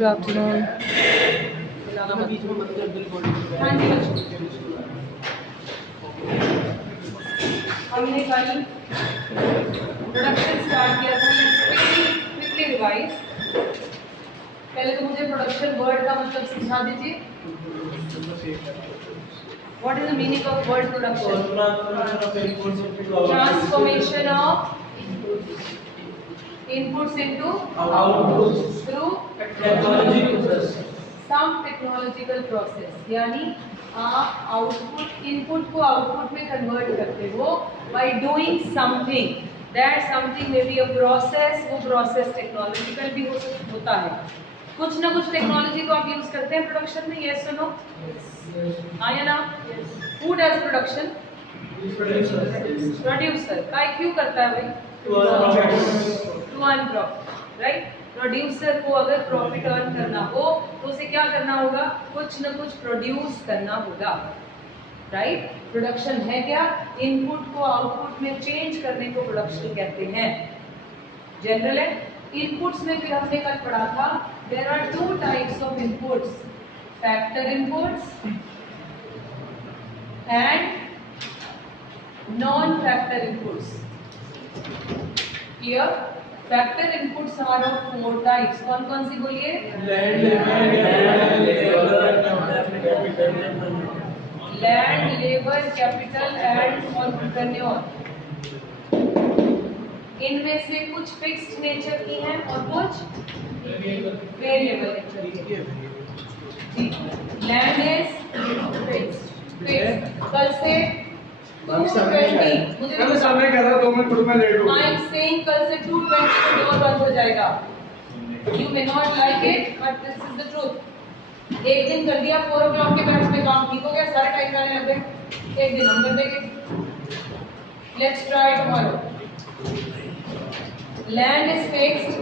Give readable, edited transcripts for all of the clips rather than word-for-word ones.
Good afternoon. हाँ जी, हमने कल प्रोडक्शन स्टार्ट किया था। Quickly revise. पहले तो मुझे प्रोडक्शन वर्ड का मतलब समझा दीजिए। What is the meaning of word production? Transformation of inputs into outputs through some technological process। यानी आप आउटपुट इनपुट को आउटपुट में कन्वर्ट करते हो by doing something। that something may be a process। वो प्रोसेस टेक्नोलॉजिकल भी होता है। कुछ ना कुछ टेक्नोलॉजी को आप यूज करते हैं प्रोडक्शन में। यस सुनो, हाँ या ना? Who does production? प्रोड्यूसर। काय क्यों करता है भाई? To earn profit, right. Producer को अगर प्रॉफिट अर्न करना हो तो उसे क्या करना होगा? कुछ न कुछ प्रोड्यूस करना होगा, राइट। प्रोडक्शन है क्या? इनपुट को आउटपुट में चेंज करने को प्रोडक्शन कहते हैं। जनरल है। इनपुट्स में फिर हमने कल पढ़ा था there are two types of inputs, factor inputs and non factor inputs. Clear? Factor inputs are of 4 types. कौन कौन सी बोलिए? Land, labour, capital and entrepreneur. इनमें से कुछ फिक्स्ड नेचर की हैं और कुछ वेरिएबल नेचर की। Land is fixed. कल से 220 मुझे समय कह रहा 2 मिनट में लेट हो। आई एम सेइंग कल से 220 को डोर बंद हो जाएगा। You may not like it but this is the truth. एक दिन कर दिया 4 o'clock के बैच में काम ठीक हो गया, सारे टाइम आने लग गए। एक दिन हम कर देंगे। Let's try tomorrow. Land is fixed.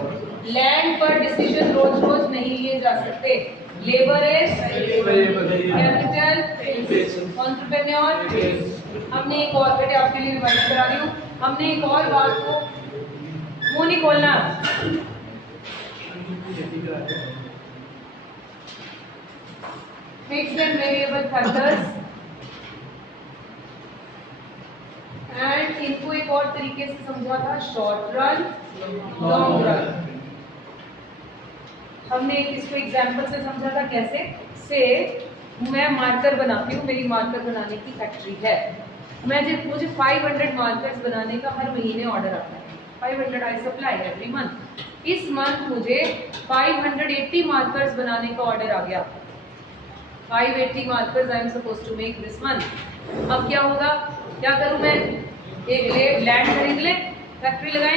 Land पर डिसीजन रोज रोज नहीं लिए जा सकते। Labour is capital, entrepreneur. हमने एक और, बेटे आपके लिए रिवाइज करा रही हूँ, हमने एक और बात को मुंह नहीं खोलना। Fixed and variable factors and इनको एक और तरीके से समझा था, शॉर्ट रन, लॉन्ग रन। हमने इसको एग्जांपल से समझा था। कैसे? से मैं मार्कर बनाती हूँ, मेरी मार्कर बनाने की फैक्ट्री है। मुझे 500 मार्कर्स बनाने का हर महीने ऑर्डर आता है। 500 आई सप्लाई एवरी मंथ। इस मंथ मुझे 580 मार्कर्स बनाने का ऑर्डर आ गया। 580 markers I am suppose to make this month. अब क्या होगा? क्या करूं मैं? एक लैंड खरीद ले, फैक्ट्री लगाए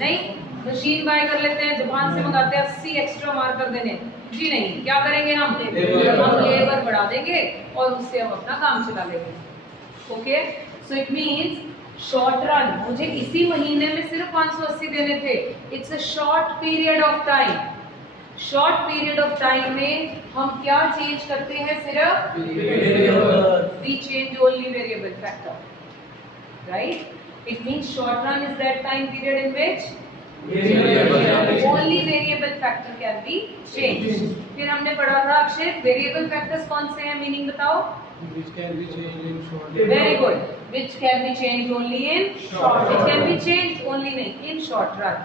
नहीं, मशीन बाय कर लेते हैं, जापान से मंगाते हैं 80 एक्स्ट्रा मार्कर देने। जी नहीं, क्या करेंगे? हम लेबर बढ़ा देंगे और उससे हम अपना काम चला लेंगे। Okay, so it means short run, मुझे इसी महीने में सिर्फ 580 देने थे। It's a short period of time. Short period of time में हम क्या चेंज करते हैं? सिर्फ we change only variable factor, right. It means short run is that time period in which only variable factor can be changed। फिर हमने पढ़ा था अक्षय, वेरिएबल फैक्टर्स कौन से हैं? मीनिंग बताओ। Which can be changed in short। Very good। Which can be changed only in short। It can be changed only नहीं, in short run।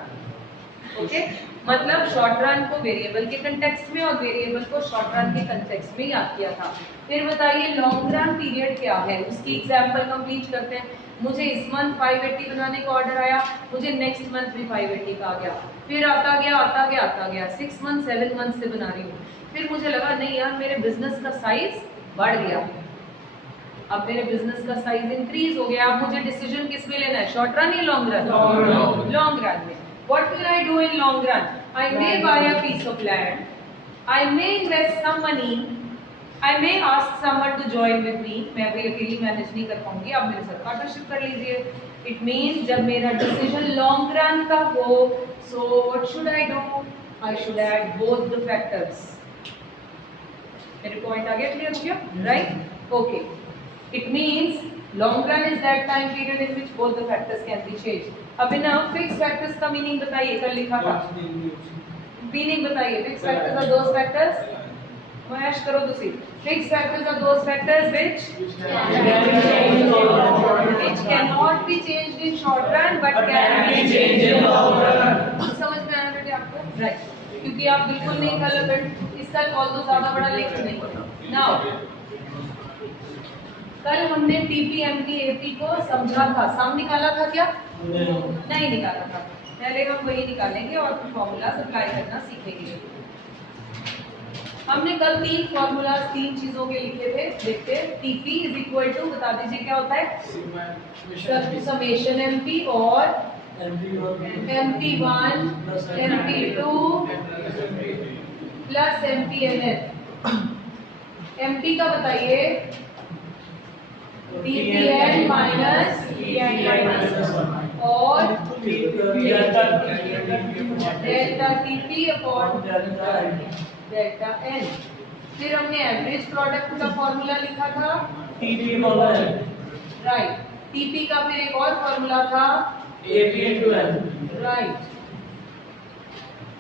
Okay? मतलब शॉर्ट रन को वेरिएबल के कंटेक्स्ट में और वेरिएबल को शॉर्ट रन के context में याद किया था। फिर बताइए लॉन्ग रन पीरियड क्या है? उसकी एग्जांपल कंप्लीट करते हैं। मुझे इस मंथ 580 बनाने का ऑर्डर आया, मुझे नेक्स्ट मंथ भी 580 का आ गया, फिर आता गया 6 मंथ 7 मंथ से बना रही हूँ। फिर मुझे लगा नहीं यार, मेरे बिजनेस का साइज बढ़ गया। अब मेरे बिजनेस का साइज इंक्रीज हो गया। अब मुझे डिसीजन किस में लेना है? शॉर्ट रन या लॉन्ग रन? लॉन्ग रन में। What will I do in long run? I may buy a piece of land. I may invest some money. I may ask someone to join with me। मैं अभी अकेली manage नहीं कर पाऊंगी, आप मेरे साथ पार्टनरशिप कर लीजिए। It means जब मेरा डिसीजन लॉन्ग रन का हो, so what should I do? I should add both the factors। मेरे पॉइंट आ गया? क्लियर हो गया? Right? Okay. It means long run is that time period in which both the factors can be changed। अब इन fix factors का meaning बताइए, कल लिखा था। मीनिंग बताइए। Fix factors are those factors, मैश करो तो सी। Fix factors are those factors which cannot be changed in short run but can be changed in long run। समझ में आया बेटे आपको? राइट, क्योंकि आप बिल्कुल नहीं कल इसका कॉल तो ज्यादा बड़ा लिंक नहीं है। नाउ कल हमने टीपी एमपी एपी को समझा था, सम निकाला था क्या? नहीं निकाला था। पहले हम वही निकालेंगे और फिर फॉर्मूलाज अप्लाई करना सीखेंगे। हमने कल 3 फॉर्मूलाज 3 चीजों के लिखे थे। देखते हैं। टीपी इज इक्वल टू, बता दीजिए क्या होता है? समेशन एमपी और MP1 MP2 plus MPN। MP का बताइए? TPN माइनस और delta TP upon delta N। फिर हमने एवरेज प्रोडक्ट का फॉर्मूला लिखा था राइट। TP का फिर एक और फॉर्मूला था राइट।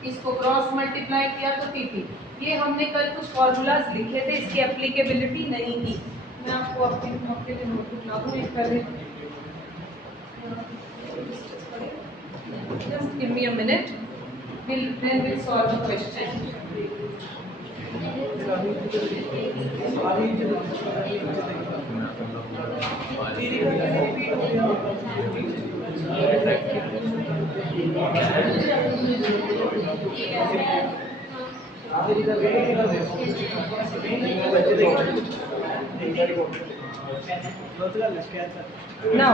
इसको क्रॉस मल्टीप्लाई किया तो TP। ये हमने कल कुछ फॉर्मूलाज लिखे थे, इसकी एप्लीकेबिलिटी नहीं थी। मैं आपको अपने मौके पे नोटबुक ला दूं एक पहले। Just give me a minute. Then we'll solve the question. Now,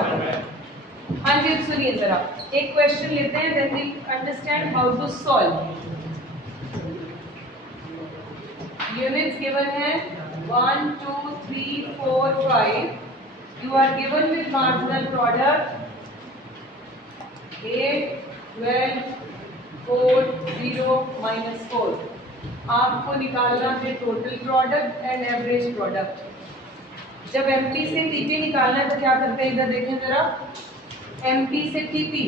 हाँ जी सुनिए जरा, एक क्वेश्चन लेते हैं, then we'll understand how to solve. Units given है 1, 2, 3, 4, 5. You are given with marginal product 8, 12, 4, 0, -4. आपको निकालना है total product and average product. जब एमपी से टीपी निकालना है तो क्या करते हैं, इधर देखें जरा। एमपी से टीपी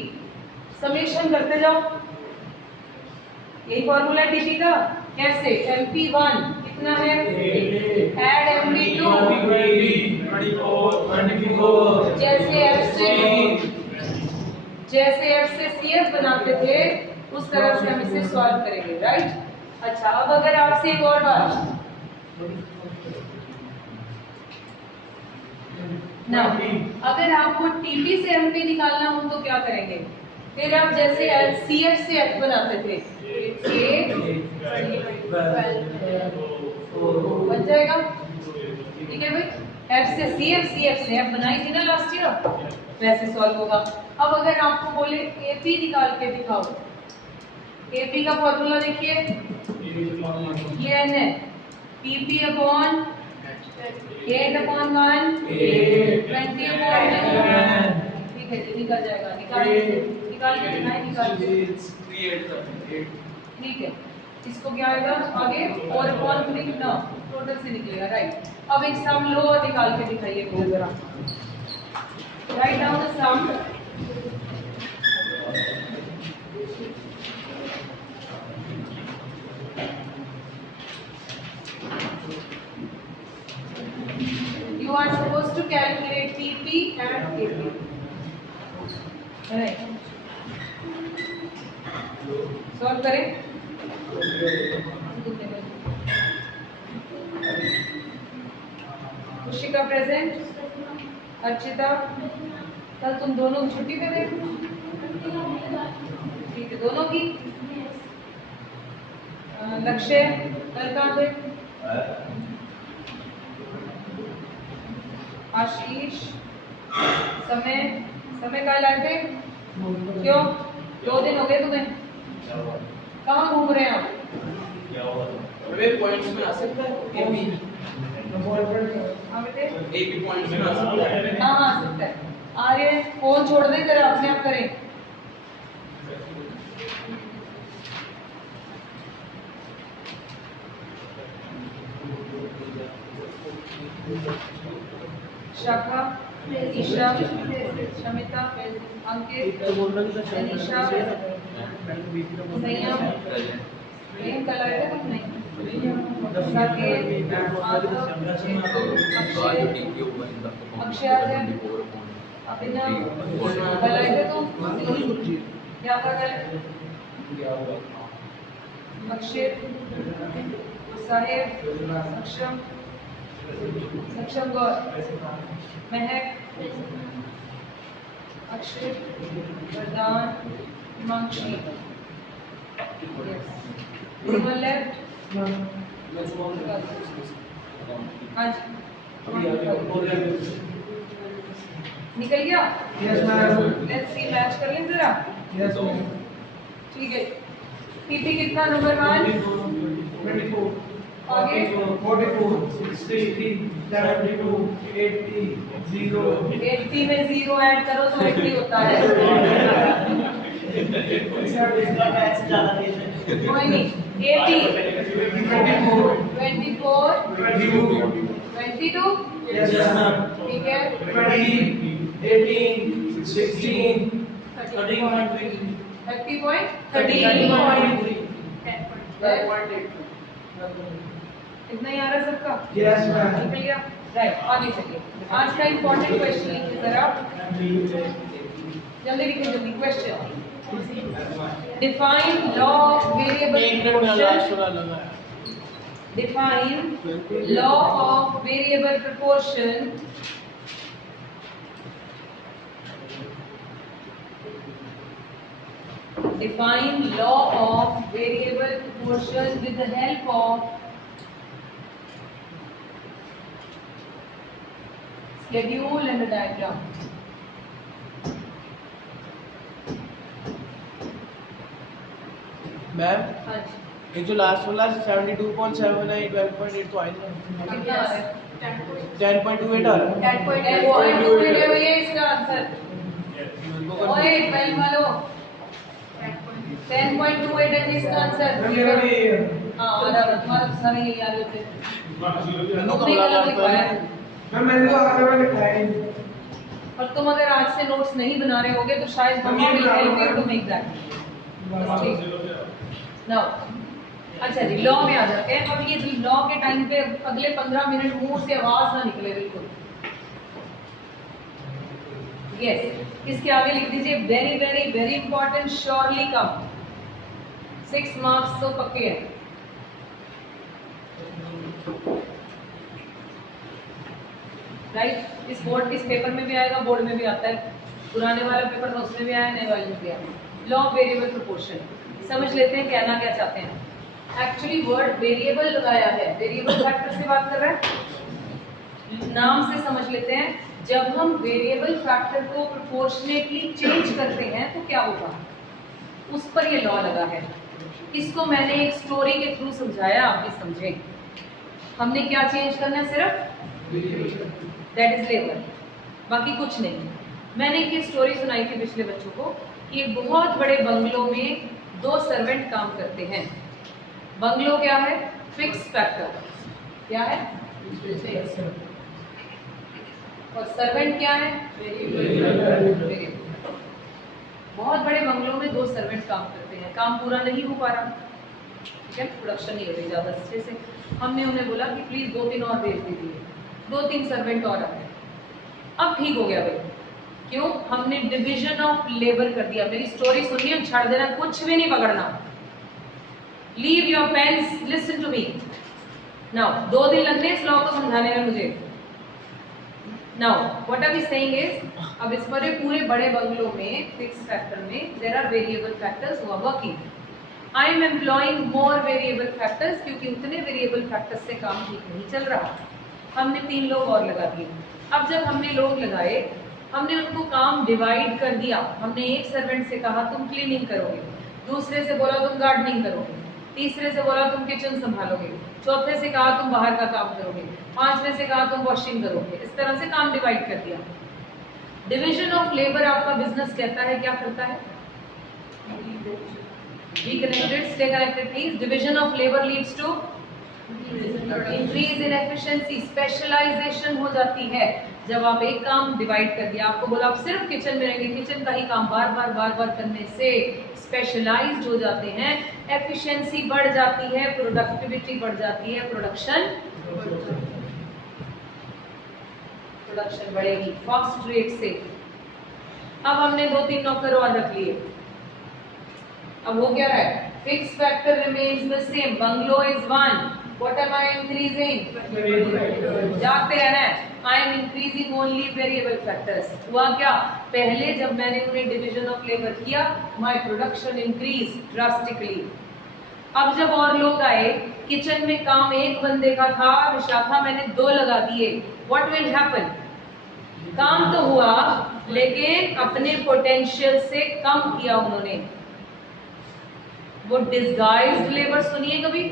समेशन करते जाओ, यही फॉर्मूला टीपी का। कैसे? MP1 कितना है? ऐड MP2 जैसे F से CF बनाते थे उस तरह से हम इसे सॉल्व करेंगे राइट। अच्छा, अब अगर आपसे एक और बात ना, अगर आपको टीपी से एमपी निकालना हो तो क्या करेंगे? फिर आप जैसे CF से F बनाते थे, बन जाएगा। ठीक है भाई, F से CF, CF से F बनाई थी ना लास्ट ईयर, वैसे सॉल्व होगा। अब अगर आपको बोले AP निकाल के दिखाओ, AP का फॉर्मूला देखिए, ये N है, PP अपॉन 8 अपॉन 1 20 अपॉन 1। ठीक है जी, निकल जाएगा। निकाल के निकाल के ठीक है। इसको क्या आएगा आगे? 4 अपॉन 3 कितना टोटल से निकलेगा राइट। अब एक सम लो और निकाल के दिखाइए मुझे जरा। Write down the sum. You are supposed to calculate TP and AP. Right. Solve करें। खुशिका प्रेजेंट, अर्चिता कल तुम दोनों छुट्टी पे थे? ठीक है, दोनों की। लक्ष्य कल कहाँ थे? आशीष समय कल आए थे? क्यों? 2 दिन हो गए तुम्हें। कहाँ घूम रहे हैं आप? पॉइंट्स में आ सकता है एबी पॉइंट्स में आ सकता है। हाँ आ सकता है। आर्य फोन छोड़ दे, जरा अपने आप करें। शाखा, ईशा, शमिता, अंकित, अनीशा, संयम, प्लेन कलर है तुम नहीं साकेत माधव चेतन अक्षय अक्षय आ जाए अभिनव कलर है तुम क्या था कलर अक्षय साहेब सक्षम सक्षम गौर महक अक्षय वरदान हिमांशी लेफ्ट हाँ जी निकल गया लेट्स सी मैच कर लें जरा ठीक है पीपी कितना नंबर 1 आगे 80 में 0 ऐड करो तो 80 होता है कोई नहीं 80 24 22 ठीक है 30.13 इतना ही आ रहा है सबका निकल गया राइट आगे चलिए आज का इंपॉर्टेंट क्वेश्चन लिखिए जरा जल्दी लिखिए जल्दी question define law of variable proportion define law of variable proportion define law of variable proportion with the help of schedule and a diagram. Ma'am हाँ जी ये जो लास्ट वाला 72.7 है 12.8 तो आई ना कितना आ रहा है 10.28 आ रहा है 10.28 है भैया इसका आंसर ओए 12 वालों 10.28 है इसका आंसर हाँ आ रहा है तुम्हारा सारे ये याद होते तुमने गलत लिखवाया और तुम अगर आज से नोट्स नहीं बना रहे होगे तो शायद हम will help you to make that now अच्छा जी लॉ में आ जाते हैं अब ये लॉ के टाइम पे अगले 15 मिनट मुंह से आवाज ना निकले बिल्कुल यस इसके आगे लिख दीजिए very very very important surely come 6 marks तो पक्के हैं राइट इस पेपर में भी आएगा बोर्ड में भी आता है पुराने वाला पेपर था उसमें भी आया नए वाले में भी आया लॉ ऑफ वेरिएबल प्रोपोर्शन समझ लेते हैं कहना क्या चाहते हैं एक्चुअली वर्ड वेरिएबल लगाया है वेरिएबल फैक्टर से बात कर रहा है नाम से समझ लेते हैं जब हम वेरिएबल फैक्टर को प्रोपोर्शनेटली चेंज करते हैं तो क्या होगा उस पर ये लॉ लगा है इसको मैंने एक स्टोरी के थ्रू समझाया आप भी समझें हमने क्या चेंज करना है सिर्फ दैट इज लेबर बाकी कुछ नहीं मैंने एक स्टोरी सुनाई थी पिछले बच्चों को कि एक बहुत बड़े बंगलों में 2 सर्वेंट काम करते हैं बंगलो क्या है फिक्स फैक्टर क्या है और सर्वेंट क्या है वेरिएबल बहुत बड़े बंगलों में 2 सर्वेंट काम करते हैं काम पूरा नहीं हो पा रहा ठीक है प्रोडक्शन नहीं हो रही ज़्यादा अच्छे से हमने उन्हें बोला कि प्लीज़ 2-3 और भेज दीजिए 2-3 सर्वेंट और आते हैं अब ठीक हो गया भाई क्यों हमने डिवीजन ऑफ लेबर कर दिया मेरी स्टोरी सुनिए छाड़ देना कुछ भी नहीं पकड़ना leave your pens listen to me now 2 दिन लगने इस लॉ को समझाने में मुझे now what are we saying is अब इस पर पूरे बड़े बंगलों में फिक्स फैक्टर में there are variable factors who are working I am employing more variable factors क्योंकि उतने वेरिएबल फैक्टर्स से काम ठीक नहीं चल रहा हमने 3 लोग और लगा दिए अब जब हमने लोग लगाए हमने उनको काम डिवाइड कर दिया हमने एक सर्वेंट से कहा तुम क्लीनिंग करोगे दूसरे से बोला तुम गार्डनिंग करोगे तीसरे से बोला तुम किचन संभालोगे चौथे से कहा तुम बाहर का काम करोगे 5वें से कहा तुम वॉशिंग करोगे इस तरह से काम डिवाइड कर दिया डिवीजन ऑफ लेबर आपका बिजनेस कहता है क्या करता है be connected stay connected please division of labour leads to increase in efficiency specialisation हो जाती है जब आप एक काम डिवाइड कर दिया, आपको बोला आप सिर्फ किचन में रहेंगे, किचन का ही काम बार बार करने से स्पेशलाइज्ड हो जाते हैं, एफिशिएंसी बढ़ जाती है, प्रोडक्टिविटी बढ़ जाती है, प्रोडक्शन बढ़ेगी फास्ट रेट से। अब हमने 2-3 नौकर और रख लिए। अब हो क्या रहा है? Fix factor remains the same, bungalow is 1, what am I increasing? जागते रहना है, आई am increasing only variable factors. हुआ क्या? पहले जब मैंने उन्हें डिवीजन ऑफ लेबर किया, माय प्रोडक्शन इंक्रीज ड्रास्टिकली। अब जब और लोग आए, किचन में काम एक बंदे का था, विशाखा मैंने 2 लगा दिए, व्हाट विल हैपन? काम तो हुआ लेकिन अपने पोटेंशियल से कम किया उन्होंने। वो डिस्गाइज्ड लेबर सुनिए कभी?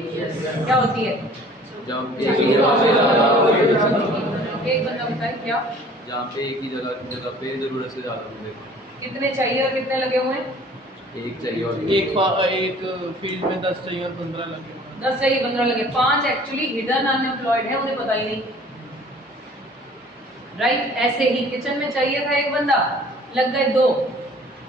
क्या होती है? एक बंदा बताए क्या? जहाँ पे एक ही जगह पे जरूरत से ज्यादा बंदे कितने चाहिए और कितने लगे हुए हैं? एक चाहिए और एक फील्ड में 10 चाहिए और 15 लगे। 10 चाहिए 15 लगे, 5 एक्चुअली हिडन अनएम्प्लॉयड है, उन्हें पता ही नहीं। राइट? ऐसे ही किचन में चाहिए था एक बंदा, लग गए 2,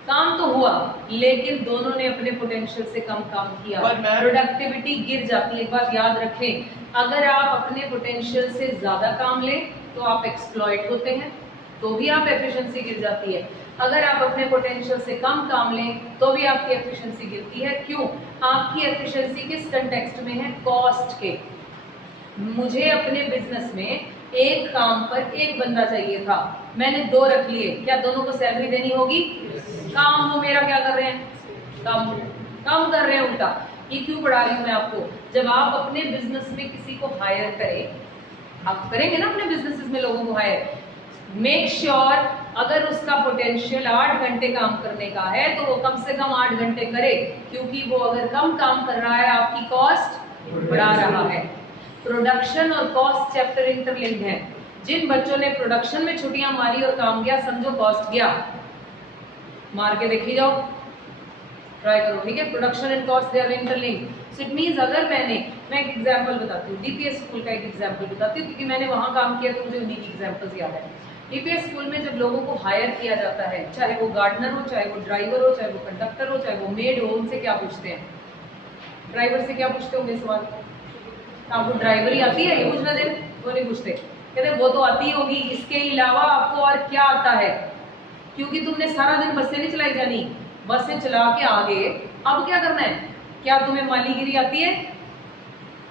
काम तो हुआ लेकिन दोनों ने अपने पोटेंशियल से कम काम किया, प्रोडक्टिविटी गिर जाती है। एक बात याद रखें, अगर आप अपने पोटेंशियल से ज्यादा काम लें तो आप एक्सप्लॉइट होते हैं, तो भी आप एफिशिएंसी गिर जाती है। अगर आप अपने पोटेंशियल से कम काम लें तो भी आपकी एफिशिएंसी गिरती है। क्यों? आपकी एफिशिएंसी किस कंटेक्स्ट में है? कॉस्ट के। मुझे अपने बिजनेस में एक काम पर एक बंदा चाहिए था, मैंने 2 रख लिए, क्या दोनों को सैलरी देनी होगी? काम वो मेरा क्या कर रहे हैं? काम कर रहे हैं उल्टा। ये क्यों पढ़ा रही हूँ मैं आपको? जब आप अपने बिजनेस में किसी को हायर करें, आप करेंगे ना अपने बिजनेस में लोगों को हायर, मेक श्योर अगर उसका पोटेंशियल 8 घंटे काम करने का है तो वो कम से कम 8 घंटे करे, क्योंकि वो अगर कम काम कर रहा है आपकी कॉस्ट बढ़ा रहा है। प्रोडक्शन और कॉस्ट चैप्टर इंटरलिंक्ड है। जिन बच्चों ने प्रोडक्शन में छुट्टियां मारी और काम गया, समझो कॉस्ट गया, मार के देखी जाओ, ट्राई करो, ठीक है? Production and cost they are interlinked. So it means अगर मैं एक एग्जांपल बताती हूँ, डीपीएस स्कूल का एक एग्जांपल बताती हूँ, क्योंकि मैंने वहां काम किया तो मुझे उन्हीं की एग्जांपल्स याद है। डीपीएस स्कूल में जब लोगों को हायर किया जाता है, चाहे वो गार्डनर हो, चाहे वो ड्राइवर हो, चाहे वो कंडक्टर हो, चाहे वो मेड हो, उनसे क्या पूछते हैं? ड्राइवर से क्या पूछते होंगे सवाल? आपको ड्राइवरी आती है? ये पूछना दे, वो नहीं पूछते, कहते वो तो आती होगी, इसके अलावा आपको और क्या आता है? क्योंकि तुमने सारा दिन बसें नहीं चलाई जानी, बसें चला के आगे अब क्या करना है? क्या तुम्हें मालीगिरी आती है?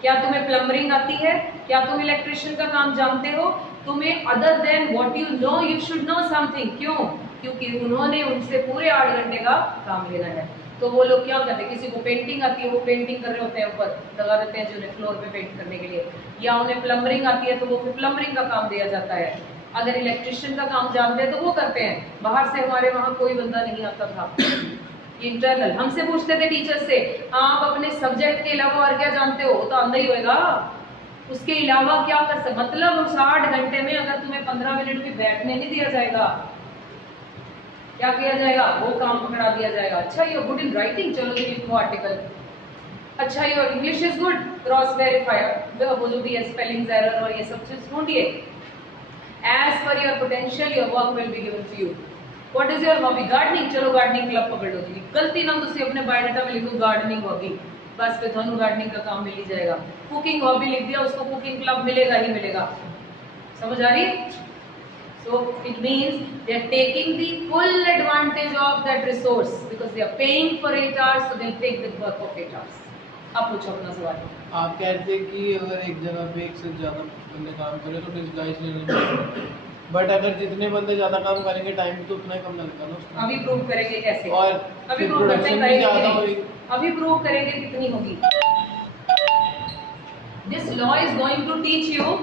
क्या तुम्हें प्लम्बरिंग आती है? क्या तुम इलेक्ट्रिशियन का काम जानते हो? तुम्हें other than what you know, you should know something. क्यों? क्योंकि उन्होंने उनसे पूरे 8 घंटे का काम लेना है। तो वो लोग क्या करते हैं? किसी को पेंटिंग आती है, वो पेंटिंग कर रहे होते हैं, ऊपर लगा देते हैं जिन्हें फ्लोर पे पेंट करने के लिए, या उन्हें प्लम्बरिंग आती है तो वो फिर प्लम्बरिंग का काम दिया जाता है। अगर इलेक्ट्रिशियन का काम जानते हैं तो वो करते हैं। बाहर से हमारे वहाँ कोई बंदा नहीं आता था, इंटरनल। हमसे पूछते थे टीचर से, आप अपने सब्जेक्ट के अलावा और क्या जानते हो? तो अंदर ही होएगा, उसके अलावा क्या कर सकते? मतलब उस 8 घंटे में अगर तुम्हें 15 मिनट भी बैठने नहीं दिया जाएगा, क्या किया जाएगा? वो काम पकड़ा दिया जाएगा। अच्छा यू गुड इन राइटिंग, चलो ये लिखो आर्टिकल। अच्छा your English is good, cross verify, वो जो भी है स्पेलिंग एरर और ये सब चीज ढूंढिए। As per your potential your work will be given to you. What is your hobby? Gardening, चलो गार्डनिंग क्लब पकड़ लो जी। गलती ना तुम अपने बायोडाटा में लिखो गार्डनिंग हॉबी, बस फिर थानू गार्डनिंग का काम मिल ही जाएगा। कुकिंग हॉबी लिख दिया, उसको कुकिंग क्लब मिलेगा ही मिलेगा। समझ आ रही? So it means they are taking the full advantage of that resource because they are paying for 8 hours, so they'll take the work of 8 hours. आप पूछो अपना सवाल। आप कहते हैं कि अगर एक जगह पे एक से ज़्यादा बंदे काम करें तो डिस्गाइज लेने में, बट अगर जितने बंदे ज़्यादा काम करेंगे टाइम तो उतना ही कम लगेगा ना उसका। अभी प्रूव करेंगे कैसे? और अभी प्रूव करते हैं ज़्यादा होगी, अभी प्रूव करेंगे कितनी होगी। This law is going to teach you,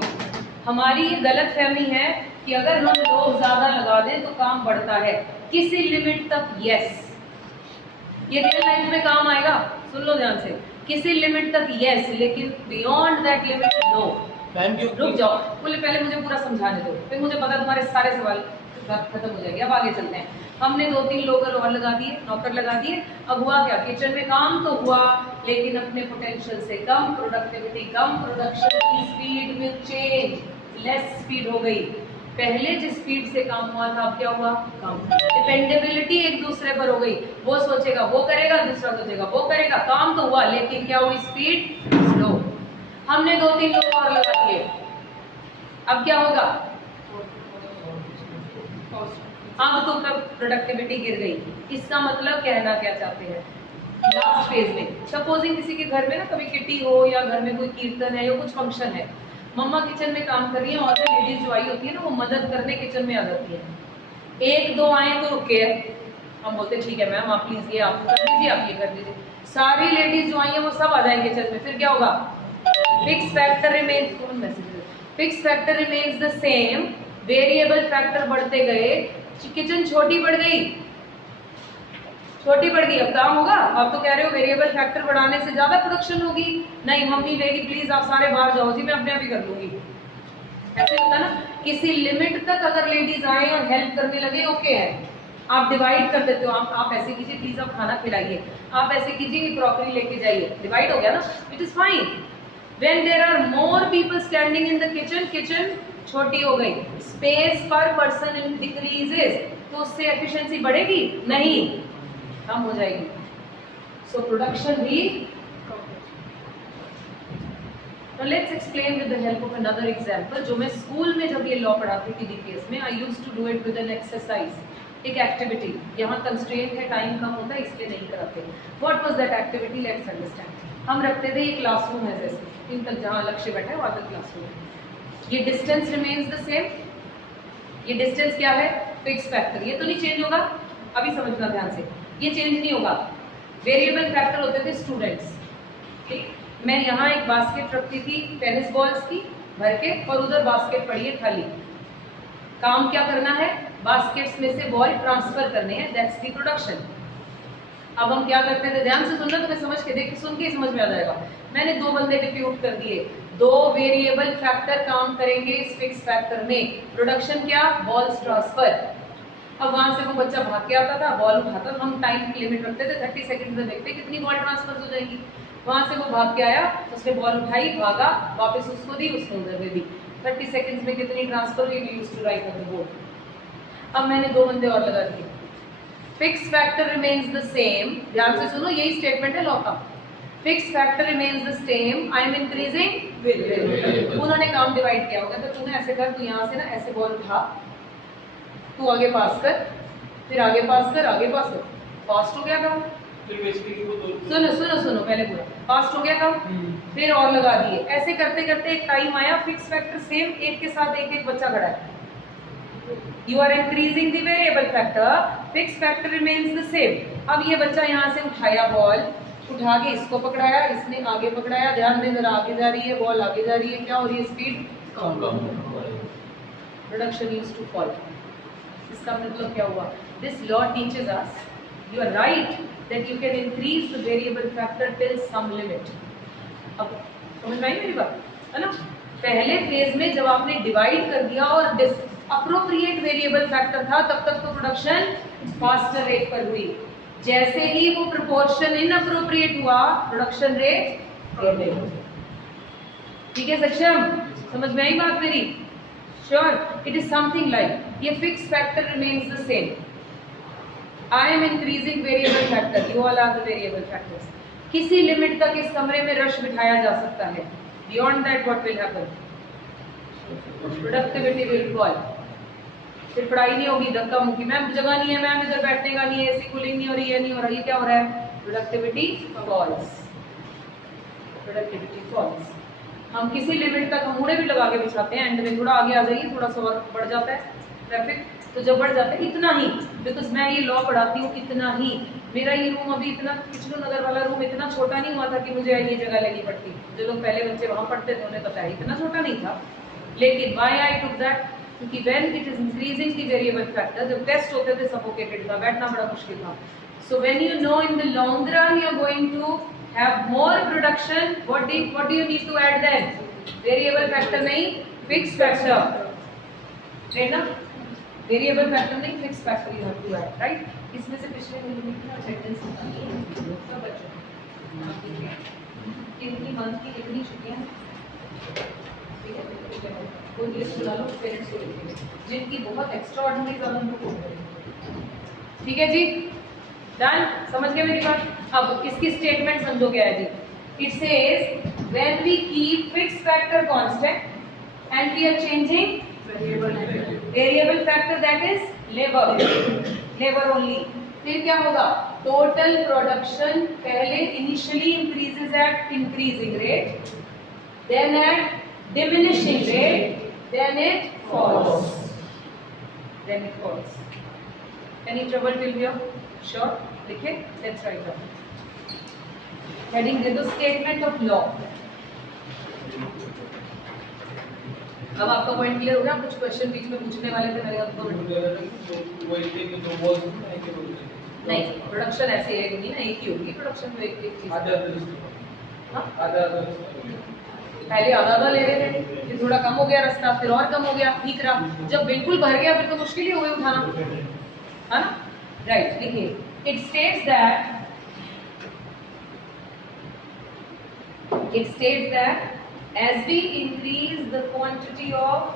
हमारी ये गलत फहमी है कि अगर हम लोग ज्यादा लगा दें तो काम बढ़ता है, किसी लिमिट तक। यस, ये रियल लाइफ में काम आएगा, सुन लो ध्यान से। किसी लिमिट तक यस, लेकिन beyond that limit no. Ma'am क्यों? रुक जाओ, पहले मुझे पूरा समझाने दो, फिर मुझे पता तुम्हारे सारे सवाल खत्म हो जाएंगे। अब आगे चलते हैं। हमने 2-3 लोग और लगा दिए, नौकर लगा दिए। अब हुआ क्या? किचन में काम तो हुआ लेकिन अपने पोटेंशियल से कम, प्रोडक्टिविटी कम, प्रोडक्शन की speed will change, less speed हो गई। पहले जिस स्पीड से काम हुआ था अब क्या हुआ, काम। डिपेंडेबिलिटी एक दूसरे पर हो गई, वो सोचेगा वो करेगा, दूसरा सोचेगा वो करेगा, काम तो हुआ लेकिन क्या हुई, स्पीड स्लो। हमने 2-3 लोग और लगा दिए, अब क्या होगा, अब तो प्रोडक्टिविटी गिर गई। इसका मतलब कहना क्या चाहते हैं, लास्ट फेज में सपोजिंग किसी के घर में ना कभी किटी हो या घर में कोई कीर्तन है या कुछ फंक्शन है, मम्मा किचन में काम कर रही है और लेडीज जो आई होती है ना वो मदद करने किचन में आ जाती है। 1-2 आए तो रुके, हम बोलते ठीक है मैम आप प्लीज ये आप कर दीजिए, आप ये कर दीजिए। सारी लेडीज जो आई है वो सब आ जाएंगे किचन में, फिर क्या होगा, fix factor remains the same, variable factor बढ़ते गए, किचन छोटी बढ़ गई, छोटी बढ़ गई, अब काम होगा। आप तो कह रहे हो वेरिएबल फैक्टर बढ़ाने से ज्यादा प्रोडक्शन होगी, नहीं हम नहीं लेगी, प्लीज आप सारे बाहर जाओ जी, मैं अपने आप ही कर लूंगी। ऐसे होता ना, किसी लिमिट तक अगर लेडीज आए और हेल्प करने लगे ओके है, आप डिवाइड कर देते हो, आप ऐसे कीजिए प्लीज आप खाना खिलाइए, आप ऐसे कीजिए क्रॉकरी लेके जाइए, डिवाइड हो गया ना, it is fine. When there are more people standing in the kitchen, kitchen छोटी हो गई, स्पेस पर पर्सन डिक्रीजेस, तो उससे एफिशिएंसी बढ़ेगी नहीं, कम हो जाएगी। सो प्रोडक्शन भी। Now let's explain with the help of another example. जो मैं स्कूल में जब ये लॉ पढ़ाती थी डीपीएस में, I used to do it with an exercise, एक एक्टिविटी। यहाँ कंस्ट्रेंट है, टाइम कम होता है इसलिए नहीं कराते। What was that activity? Let's understand. हम रखते थे ये क्लासरूम है, जैसे इन तक जहाँ लक्ष्य बैठा है वहाँ तक क्लासरूम है। ये डिस्टेंस रिमेन्स द सेम, ये डिस्टेंस क्या है, फिक्स फैक्टर, ये तो नहीं चेंज होगा, अभी समझना ध्यान से, ये चेंज नहीं होगा। वेरिएबल फैक्टर होते थे स्टूडेंट्स, ठीक। मैं यहाँ एक बास्केट रखती थी टेनिस बॉल्स की भर के, और उधर बास्केट पड़ी है खाली, काम क्या करना है, बास्केट्स में से बॉल ट्रांसफर करने हैं, दैट्स द प्रोडक्शन। अब हम क्या करते थे, ध्यान से सुनना, तुम्हें समझ के देख सुन के समझ में आ जाएगा। मैंने 2 बंदे डिप्यूट कर दिए, 2 वेरिएबल फैक्टर काम करेंगे इस फिक्स फैक्टर में, प्रोडक्शन क्या, बॉल्स ट्रांसफर। अब वहां से वो बच्चा भाग के आता था, बॉल उठाता, हम टाइम की लिमिट रखते थे 30 सेकंड में, देखते कितनी बॉल ट्रांसफर हो जाएगी। वहां से वो भाग के आया, उसने बॉल उठाई, भागा, वापस उसको दी, उसने उधर दे दी, 30 सेकंड्स में कितनी ट्रांसफर हुई, we used to write on the board. अब मैंने 2 बंदे और लगा दिए, fix factor remains the same, ध्यान से सुनो, यही स्टेटमेंट है लॉ का, fix factor remains the same, I am increasing variable. उन्होंने काम डिवाइड किया होगा, तो तूने ऐसे कर, तू यहाँ से ना ऐसे बॉल उठा, तू आगे पास कर, फिर आगे पास कर, आगे पास कर, फास्ट हो गया काम। फिर बेसिकली वो दो सुनो सुनो सुनो, पहले पूरा फास्ट हो गया काम, फिर और लगा दिए, ऐसे करते करते एक टाइम आया, फिक्स फैक्टर सेम, एक के साथ एक एक बच्चा खड़ा है, you are increasing the variable factor, fix factor remains the same. अब ये बच्चा यहाँ से उठाया बॉल, उठा के इसको पकड़ाया, इसने आगे पकड़ाया, ध्यान दे जरा, आगे जा रही है बॉल, आगे जा रही है, क्या हो रही है, स्पीड कम, प्रोडक्शन यूज्ड टू फॉल। इसका मतलब क्या हुआ, this law teaches us, you are right, that you can increase the variable factor till some limit। अब समझ में आई मेरी बात, है ना। पहले फेज में जब आपने डिवाइड कर दिया और अप्रोप्रिएट वेरिएबल फैक्टर था, तब तक तो प्रोडक्शन फास्टर रेट पर हुई, जैसे ही वो प्रोपोर्शन इनअप्रोप्रिएट हुआ, प्रोडक्शन रेट गिर। ठीक है सक्षम, समझ में आई बात मेरी, sure. It is something like, ये fix factor remains the same, I am increasing variable factor, you all are the variable factors। किसी लिमिट तक इस कमरे में रश बिठाया जा सकता है, beyond that what will happen, productivity will fall, फिर पढ़ाई नहीं होगी, धक्का मुक्की, मैम जगह नहीं है, मैम इधर बैठने का नहीं है, एसी कूलिंग नहीं हो रही है, नहीं हो रहा, ये क्या हो रहा है, प्रोडक्टिविटी फॉल्स, प्रोडक्टिविटी फॉल्स। हम किसी लिमिट तक हम मुड़े भी लगा के बिछाते हैं, एंड में थोड़ा आगे आ जाइए, थोड़ा सा और बढ़ जाता है ट्रैफिक, तो जब बढ़ जाता है इतना ही, बिकॉज मैं ये लॉ पढ़ाती हूँ इतना ही, मेरा ये रूम अभी इतना, किचलू नगर वाला रूम इतना छोटा नहीं हुआ था कि मुझे ये जगह लेनी पड़ती, जो लोग पहले बच्चे वहाँ पढ़ते थे उन्हें पता है इतना छोटा नहीं था, लेकिन व्हाई आई टुक दैट, क्योंकि when it is increasing the variable factor, जब टेस्ट होते थे सफोकेटेड था, बैठना बड़ा मुश्किल था। So when you know in the long run you are going to have more production, what do you need to add then, variable factor नहीं, fix factor, right ना, वेरिएबल फैक्टर नहीं, fix factor you have to add, right. इसमें से पिछले महीने में कितना attendance निकाली है सब बच्चों, कितनी मंथ की कितनी छुट्टियां, ठीक है, कोई लिस्ट बना लो पेरेंट्स को लिखेंगे जिनकी बहुत एक्स्ट्रा ऑर्डिनरी प्रॉब्लम को करेंगे। ठीक है जी, डन, समझ गए मेरी बात। अब इसकी स्टेटमेंट समझो क्या है जी। It says when we keep fix factor constant and we are changing variable factor that is labour only, फिर क्या होगा, टोटल प्रोडक्शन पहले initially increases at increasing rate, then at diminishing rate, then it falls. Then it falls. Any trouble till here? Sure. लिखे? Let's write down. Heading दे दो statement of law. अब आपका point clear हो गया? कुछ question बीच में पूछने वाले थे मेरे आपको? नहीं, प्रोडक्शन ऐसे एक नहीं ना, एक ही होगी प्रोडक्शन में, एक चीज। पहले आधा ले रहे थे, फिर थोड़ा कम हो गया रास्ता, फिर और कम हो गया, ठीक रहा, जब बिल्कुल भर गया फिर तो मुश्किल ही हो गई उठाना, है ना? राइट, लिखिए। It states that as we increase the quantity of,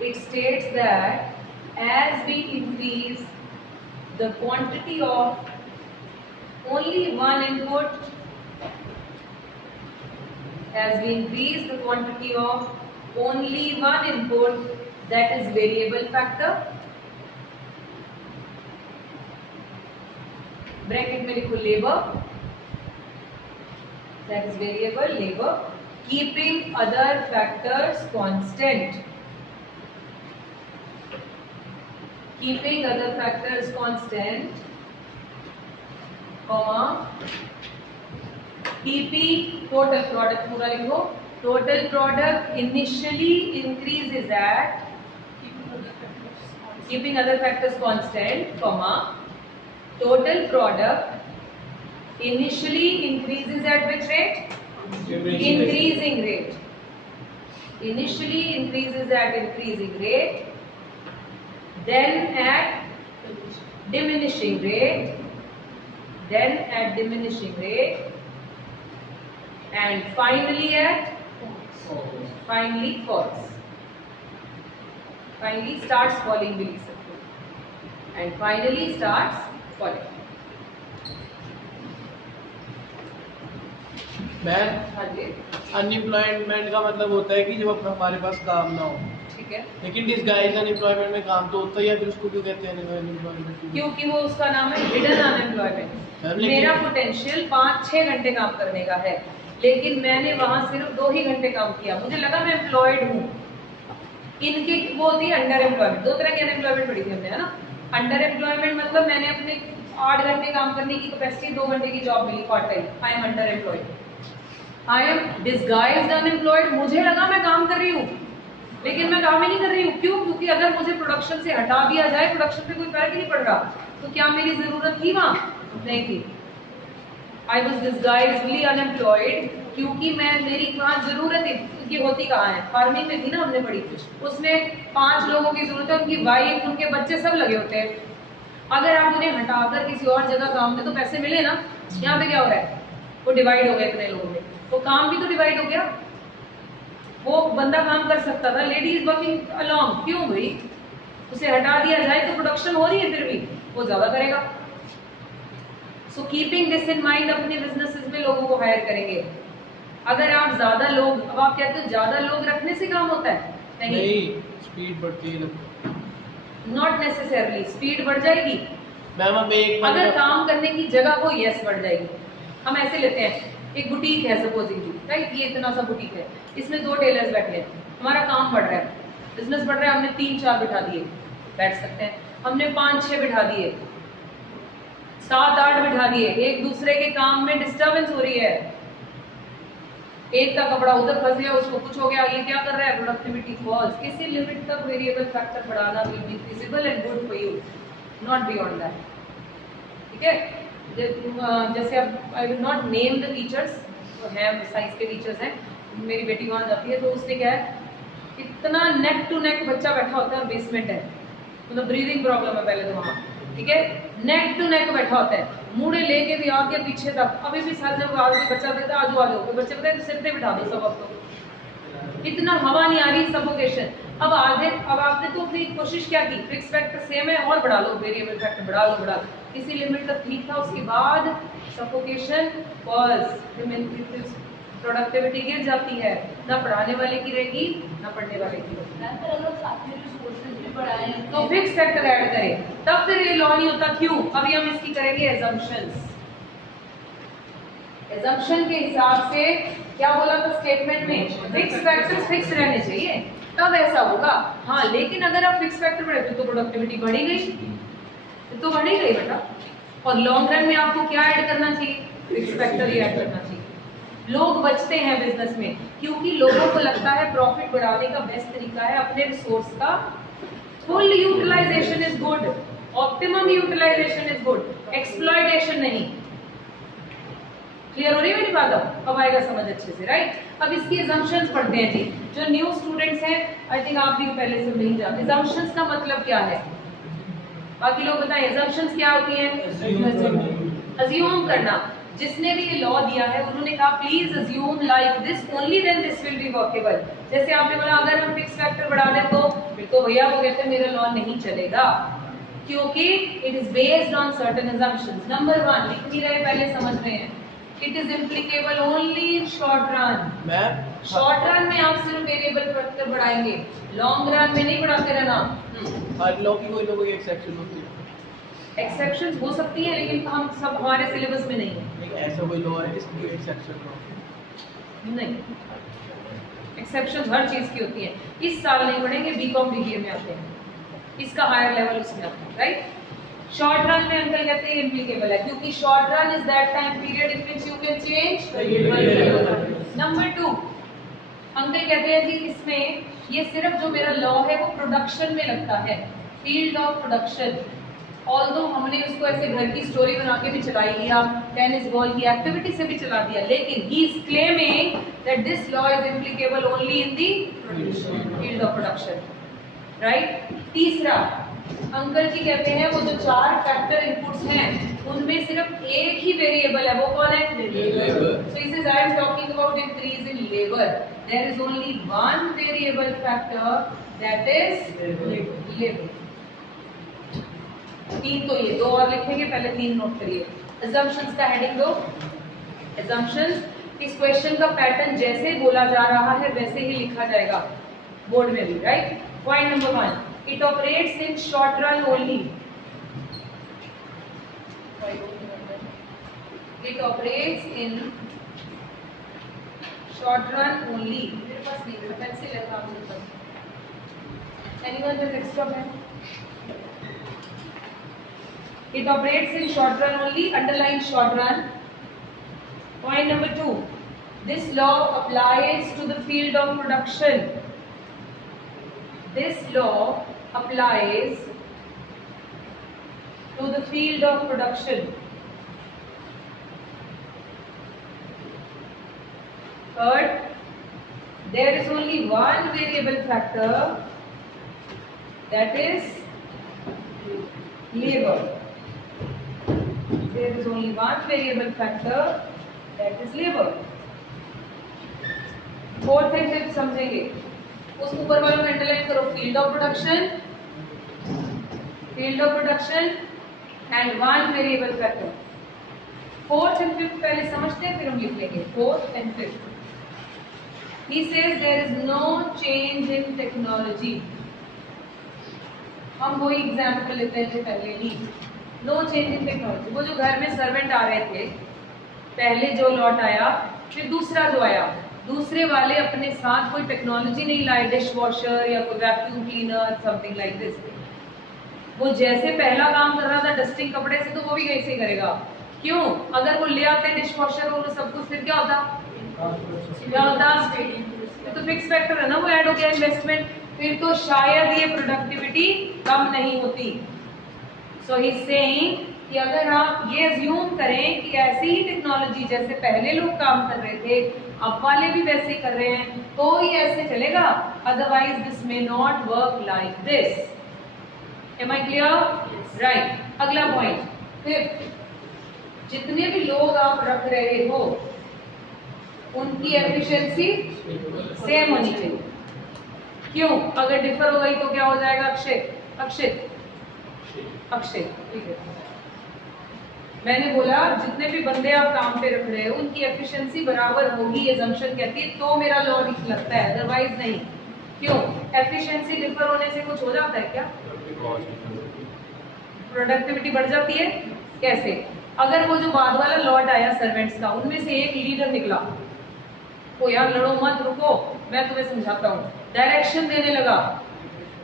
it states that as we increase the quantity of only one input, as we increase the quantity of only one input, that is variable factor, bracket में लिखो labor, that is variable labor, keeping other factors constant, keeping other factors constant, comma, TP total product पूरा लिखो, total product initially increases at, keeping other factors constant, comma, total product initially increases at which rate? Increasing rate. Initially increases at increasing rate, then at diminishing rate, then at diminishing rate, and finally falls. Finally starts falling भी लिख सकते हो, and finally starts falling. Ma'am, हाँ जी, unemployment का मतलब होता है कि जब हमारे पास काम ना हो, ठीक है, लेकिन डिसगाइज अनएम्प्लॉयमेंट में काम तो होता ही है, फिर उसको क्यों कहते हैं अनएम्प्लॉयमेंट? क्योंकि वो उसका नाम है हिडन अनएम्प्लॉयमेंट। मेरा पोटेंशियल 5-6 घंटे काम करने का है, लेकिन मैंने वहां सिर्फ 2 ही घंटे काम किया, मुझे लगा मैं एम्प्लॉयड हूँ। इनकी वो होती है अंडर एम्प्लॉयमेंट। 2 तरह की अनएम्प्लॉयमेंट पढ़ी थी हमने, है ना? अंडर एम्प्लॉयमेंट मतलब मैंने अपने 8 घंटे काम करने की कैपेसिटी, 2 घंटे की जॉब मिली part time, I am under employed. I am disguised unemployed, मुझे लगा मैं काम कर रही हूँ, लेकिन मैं काम ही नहीं कर रही हूँ। क्यों? क्योंकि अगर मुझे प्रोडक्शन से हटा दिया जाए, प्रोडक्शन पे कोई फर्क ही नहीं पड़ रहा, तो क्या मेरी जरूरत थी वहां? नहीं थी। आई वॉज डिसगाइज्डली अनएम्प्लॉयड क्योंकि मेरी वहाँ जरूरत है। उनकी होती कहाँ है? फार्मिंग में थी ना, हमने पढ़ी, उसमें 5 लोगों की जरूरत है, उनकी वाइफ, उनके बच्चे सब लगे होते हैं। अगर आप उन्हें हटाकर किसी और जगह काम दे तो पैसे मिले ना। यहाँ पे क्या हो रहा है? वो डिवाइड हो गया इतने लोगों में, तो काम भी तो डिवाइड हो गया। वो बंदा काम कर सकता था, लेडी इज वर्किंग अलॉन्ग, क्यों भाई? उसे हटा दिया जाए तो प्रोडक्शन हो रही है, फिर भी वो ज्यादा करेगा। So keeping this in mind अपने बिजनेसेस में लोगों को हायर करेंगे। अगर आप ज्यादा लोग, अब आप कहते हो ज्यादा लोग रखने से काम होता है? नहीं, स्पीड बढ़ती है। नॉट नेसेसरली स्पीड बढ़ जाएगी मैम। अब एक अगर काम करने की जगह हो, यस बढ़ जाएगी। हम ऐसे लेते हैं, एक बुटीक है सपोजिंगली, राइट? ये इतना सा बुटीक है, इसमें 2 टेलर्स बैठे हैं, हमारा काम बढ़ रहा है, बिजनेस बढ़ रहा है, हमने 3-4 बिठा दिए, बैठ सकते हैं। हमने 5-6 बिठा दिए, 7-8 बिठा दिए, एक दूसरे के काम में डिस्टर्बेंस हो रही है। एक का कपड़ा उधर फंस गया, उसको कुछ हो गया, ये क्या कर रहा है? Productivity falls. किसी लिमिट तक वेरिएबल फैक्टर बढ़ाना will be feasible and good for you, not beyond that. ठीक है? जैसे अब I will not name the teachers, तो हैं साइंस के टीचर्स हैं, मेरी बेटी वहाँ जाती है, तो उसने क्या है, इतना नेक टू नेक बच्चा बैठा होता है, बेसमेंट है, मतलब ब्रीदिंग प्रॉब्लम है पहले तो वहाँ, ठीक है? नेक टू नेक बैठा होता है, मुड़े लेके भी आगे पीछे तक, अभी भी सर जब आगे बच्चा देता है, आजू आजू, तो बच्चे बताए तो सिर पे बिठा दो सब, अब तो इतना हवा नहीं आ रही, सफोकेशन। अब आपने तो अपनी कोशिश क्या की, फिक्स फैक्टर सेम है और बढ़ा लो, वेरिएबल फैक्टर बढ़ा लो, किसी लिमिट तक ठीक था, उसके बाद सफोकेशन पॉज, प्रोडक्टिविटी गिर जाती है, ना पढ़ाने वाले की रहेगी ना पढ़ने वाले की रहेगी। तो फिक्स फैक्टर ऐड करें, तब फिर ये लॉ नहीं होता। क्यों? अभी हम इसकी करेंगे एजम्पशंस। एजम्पशन के हिसाब से क्या बोला था स्टेटमेंट में, फिक्स फैक्टर्स फिक्स रहने चाहिए, तब ऐसा होगा। हाँ, लेकिन अगर आप फिक्स फैक्टर बढ़े तो प्रोडक्टिविटी बढ़ी गई, तो बढ़ी गई बेटा। और लॉन्ग रन में आपको क्या ऐड करना चाहिए, फिक्स फैक्टर ही ऐड करना चाहिए। लोग बचते हैं बिजनेस में क्योंकि लोगों को लगता है प्रॉफिट बढ़ाने का बेस्ट तरीका है अपने रिसोर्स का full utilisation is good, optimum utilisation is good, exploitation नहीं। क्लियर हो रही है मेरी बात? अब आएगा समझ अच्छे से, राइट? अब इसकी assumptions पढ़ते हैं जी। जो न्यू स्टूडेंट्स हैं, आई थिंक आप भी पहले से नहीं जानते assumptions का मतलब क्या है, बाकी लोग बताएं assumptions क्या होती हैं? assume करना। जिसने भी ये लॉ दिया है उन्होंने कहा please assume like this only then this will be workable। जैसे आपने बोला अगर हम फिक्स फैक्टर बढ़ा दें तो फिर तो भैया वो कहते हैं मेरा लॉ नहीं चलेगा, क्योंकि it is based on certain assumptions। Number 1 लिख नहीं रहे, पहले समझ रहे हैं। It is applicable only in short run। Short run में आप सिर्फ वेरिएबल फैक्टर बढ़ाएंगे, लॉन्ग रन में नहीं बढ़ाते रहना। हर लॉ की कोई ना कोई एक्सेप्शन होती है, एक्सेप्शंस हो सकती है लेकिन हम सब हमारे सिलेबस में नहीं है। लेकिन ऐसा कोई लॉ है जिसकी एक्सेप्शन हो? नहीं, एक्सेप्शंस हर चीज की होती है। इस साल नहीं पढ़ेंगे, बीकॉम बीबीए में आते हैं, इसका हायर लेवल उसमें आता है, राइट? शॉर्ट रन में अंकल कहते हैं इम्प्लीकेबल है क्योंकि short run is that time period in which you can change. Number 2 uncle कहते हैं जी इसमें ये सिर्फ जो मेरा लॉ है वो प्रोडक्शन में लगता है, फील्ड ऑफ प्रोडक्शन। ऑल्दो हमने उसको ऐसे घर की स्टोरी बना के भी चलाई लिया, टेनिस बॉल की एक्टिविटी से भी चला दिया, लेकिन he is claiming that this law is applicable only in the field of production, right? तीसरा अंकल जी कहते हैं वो जो 4 फैक्टर इनपुट्स हैं उनमें सिर्फ एक ही वेरिएबल है, वो कौन है? Labour. So he says I am talking about increase in labour, there is only one variable factor that is labour. 3 तो ये 2 और लिखेंगे, पहले 3 नोट करिए। assumptions का हेडिंग दो। assumptions इस क्वेश्चन का पैटर्न जैसे बोला जा रहा है वैसे ही लिखा जाएगा बोर्ड में भी, right? Point number 1 it operates in short run only। it operates in short run only। मेरे पास नहीं है, पेंसिल है काम मेरे पास। anyone has extra pen? it operates in short run only, underline short run। point number 2 this law applies to the field of production। this law applies to the field of production। third there is only one variable factor that is labor। there is only one variable factor that is labor। Fourth and fifth समझेंगे, उस ऊपर वालों में underline करो, field of production and one variable factor. Fourth and fifth पहले समझते हैं फिर हम लिख लेंगे fourth and fifth. He says there is no change in technology. हम वही एग्जांपल लेते हैं जो पहले ली, नो चेंज इन टेक्नोलॉजी। वो जो घर में सर्वेंट आ रहे थे, पहले जो लॉट आया फिर दूसरा जो आया, दूसरे वाले अपने साथ कोई टेक्नोलॉजी नहीं लाए, डिश वॉशर या कोई vacuum cleaner something like this. वो जैसे पहला काम कर रहा था डस्टिंग कपड़े से, तो वो भी कैसे करेगा? क्यों? अगर वो ले आते डिश वॉशर और सब कुछ, फिर क्या होता? तो फिक्स फैक्टर है ना, वो ऐड हो गया इन्वेस्टमेंट, फिर तो शायद ये प्रोडक्टिविटी कम नहीं होती। सो ही इज सेइंग कि अगर आप ये अज्यूम करें कि ऐसी ही टेक्नोलॉजी जैसे पहले लोग काम कर रहे थे अब वाले भी वैसे ही कर रहे हैं तो ही ऐसे चलेगा, otherwise this may not work like this. Am I clear? Right. अगला पॉइंट, फिर जितने भी लोग आप रख रहे हो उनकी एफिशिएंसी सेम होनी चाहिए। क्यों? अगर डिफर हो गई तो क्या हो जाएगा? अक्षित। ठीक है। मैंने बोला जितने भी बंदे आप काम पे रख रहे हो उनकी एफिशिएंसी बराबर होगी, ये assumption कहती है, तो मेरा लॉ लगता है, अदरवाइज नहीं। क्यों? एफिशिएंसी डिफर होने से कुछ हो जाता है क्या? प्रोडक्टिविटी बढ़ जाती है। कैसे? अगर वो जो बाद वाला लॉट आया सर्वेंट्स का, उनमें से एक लीडर निकला, ओ यार लड़ो मत, रुको मैं तुम्हें समझाता हूँ, डायरेक्शन देने लगा,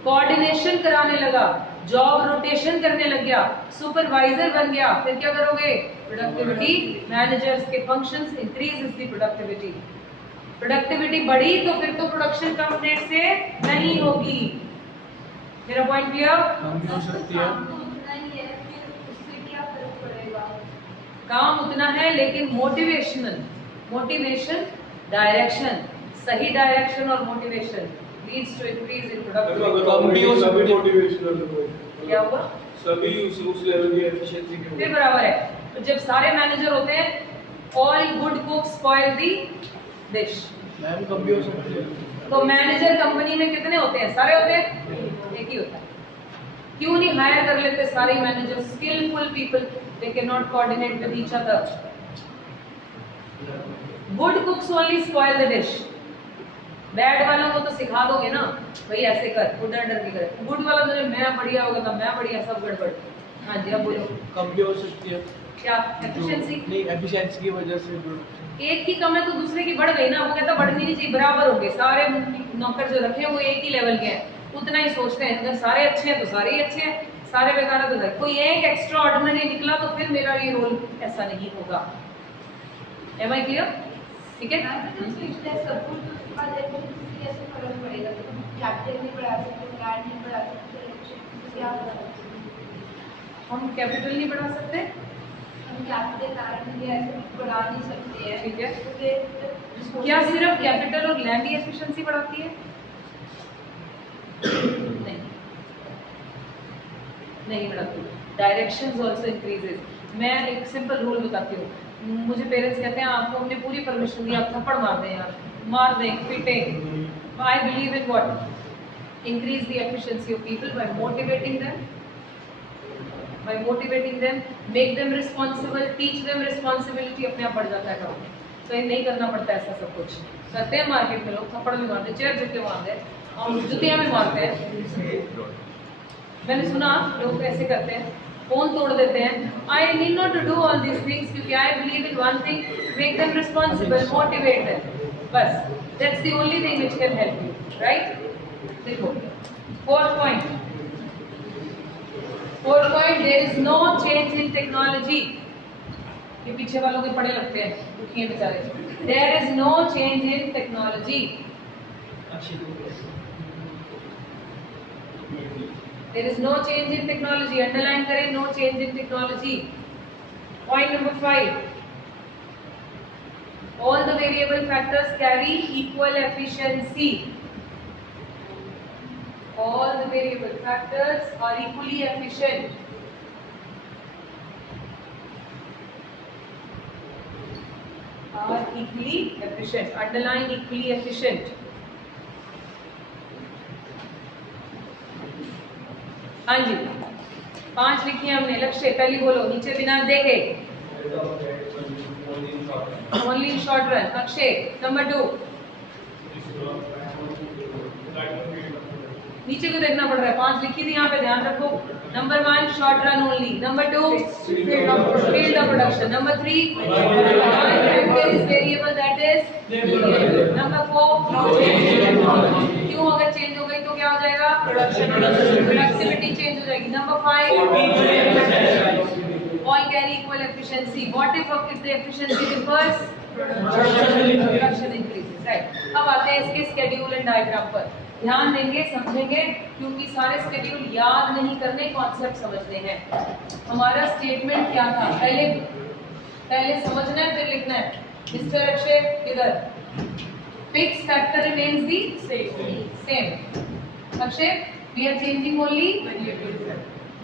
कोऑर्डिनेशन कराने लगा, जॉब रोटेशन करने लग गया, सुपरवाइजर बन गया, फिर क्या करोगे? प्रोडक्टिविटी, मैनेजर्स के functions increases the productivity. Productivity बढ़ी तो फिर तो प्रोडक्शन कम रेट से नहीं होगी। मेरा पॉइंट क्लियर? कम भी हो सकती है। काम उतना है लेकिन मोटिवेशन, डायरेक्शन, सही डायरेक्शन और motivation leads to increase in productivity. कम भी हो सकती है। क्या हुआ? सभी उस लेवल की एफिशिएंसी के फिर बराबर है। तो जब सारे मैनेजर होते हैं, ऑल गुड कुक स्पॉइल दी डिश। मैम कम भी हो सकती है। तो मैनेजर कंपनी में कितने होते हैं? सारे होते हैं? एक ही होता है। क्यों नहीं हायर कर लेते सारे manager? Skilful people, they can not coordinate with each other. Good cooks only spoil the dish. Bad वालों को तो सिखा दोगे ना, भाई ऐसे कर, गुड अंडर की करे। गुड वाला तो जब मैं बढ़िया होगा तो मैं बढ़िया, सब गड़बड़। हाँ जी, अब बोलो। कम भी हो सकती है। क्या? एफिशिएंसी? नहीं, एफिशिएंसी की वजह से जो एक की कम है तो दूसरे की बढ़ गई ना। वो कहता बढ़नी नहीं चाहिए, बराबर हो गए। सारे नौकर जो रखे हैं वो एक ही लेवल के हैं, उतना ही सोचते हैं। अगर सारे अच्छे हैं तो सारे ही अच्छे हैं, सारे बेकार है तो सारे। कोई एक एक्स्ट्रा ऑर्डिनरी निकला तो फिर मेरा ये रोल ऐसा नहीं होगा। Am I clear? ठीक है। हम कैपिटल नहीं बढ़ा सकते, ठीक है। क्या सिर्फ कैपिटल और लैंड ही एफिशिएंसी बढ़ाती है? नहीं बढ़ाती। Directions also increases. मैं एक सिंपल रूल बताती हूँ। मुझे पेरेंट्स कहते हैं आपको हमने पूरी परमिशन दी, आप थप्पड़ मार दें यार, मार दें, पीटें। I believe in what? Increase the efficiency of people by motivating them, make them responsible, teach them responsibility. अपने आप बढ़ जाता है काम। तो ये नहीं करना पड़ता है ऐसा सब कुछ। करते हैं मार्केट में लोग, थप्पड़ भी मारते, चेयर जूते मारते हैं और जुतियाँ भी मारते हैं। मैंने सुना लोग ऐसे करते हैं, फोन तोड़ देते हैं। I need not to do all these things क्योंकि I believe in one thing, make them responsible, motivate them, बस। That's the only thing which can help you, right? देखो, fourth point, there is no change in technology. ये पीछे वालों के पड़े लगते हैं, दुखी हैं बेचारे। There is no change in technology. There is no change in technology. Underline करें, no change in technology. Point number 5. All the variable factors carry equal efficiency. All the variable factors are equally efficient. Are equally efficient. Underline equally efficient. हाँ जी, 5 लिखी हमने। लक्ष्य पहली बोलो, नीचे बिना देखे। Only short run. Akshay number 2। नीचे को देखना पड़ रहा है, 5 लिखी थी यहाँ पे, ध्यान रखो। Number 1 short run only. Number 2 field of production. Number 3 variable that is. Number 4 क्यों अगर चेंज हो गई तो क्या हो जाएगा? प्रोडक्टिविटी चेंज हो जाएगी। Number 5 all carry equal efficiency. What if the efficiency differs? Production increases, right. अब आते हैं इसके स्केड्यूल एंड डायग्राम पर। ध्यान देंगे, समझेंगे, क्योंकि सारे स्केड्यूल याद नहीं करने, कॉन्सेप्ट समझने हैं। हमारा स्टेटमेंट क्या था? पहले समझना है फिर लिखना है। मिस्टर अक्षय किधर? Fixed factor remains the same. Akshay, we are changing only